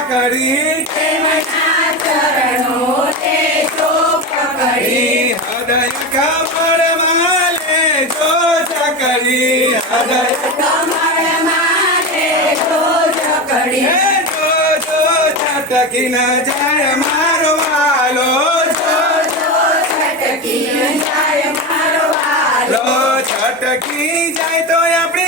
पकड़ी चरणों ते तो पकड़ी हृदय कमर माले जो चकड़ी, हृदय कमर माले जो चकड़ी। जो जो छटकी न जाय मारवालो, जो जो छटकी न जाय मारवालो। छटकी जाए तो अपने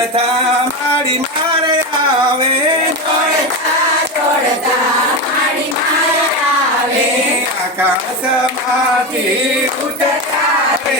દોડતા મારી મારે આવે. આકાશ આકાશમાંથી ઉતરે